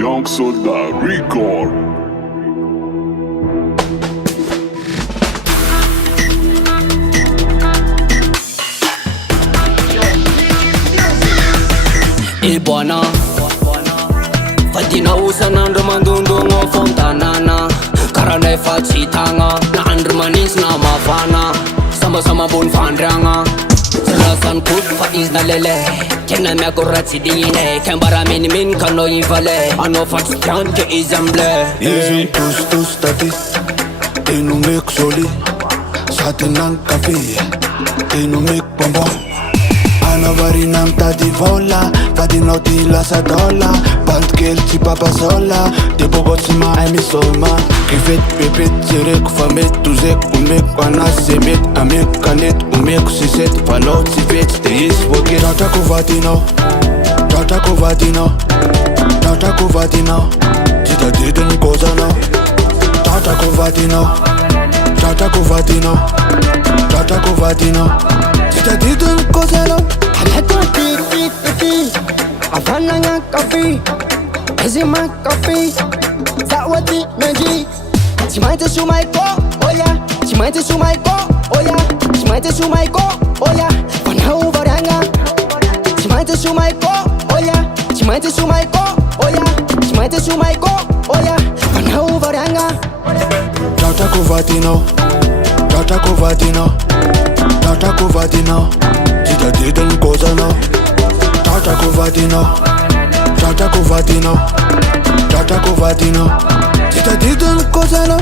Young Soldat Record. Buona Fatina usan'andro mandondogno fontanana Karanay fatsitagna Na andro manintsy na mafana Sambasamba ambony fandriagna Sarasan'ny koto fa izy na lele Tegna miako ratsy dignine Kembara minimin kanao invale Anao fatsitiany ke izy amble Izy tous tati Tenu mek soli Satin Ankafizo Tenu mek bonbon Anavarinang tadi vola Vadinao di lasa dola Bandkel tsy papazola De bobot sy mahay misoma Kifet pepet zereko fa mety Tozeko omeko anasy ze mety Ameko kanety omeko sisety Vanao tsy vetsy de izy voke Tratrako vadinao Tratrako vadinao Tratrako vadinao Tsy tadidiny gozanao Tratrako vadinao Tratrako vadinao Tratrako vadinao Tsy tadidiny gozanao Halato ti Avananga kapi Ezima kapi Zawadi meji Chimaite sumaiko oya Chimaite sumaiko oya Chimaite sumaiko oya Vanau varanga Chimaite sumaiko oya Chimaite sumaiko oya Chimaite sumaiko oya Vanau varanga Tratrako vadinao Tratrako vadinao Tratrako vadinao Tsy tadidiny gozanao Tratrako vadinao Tratrako vadinao Tratrako vadinao Tsy tadidiny gozanao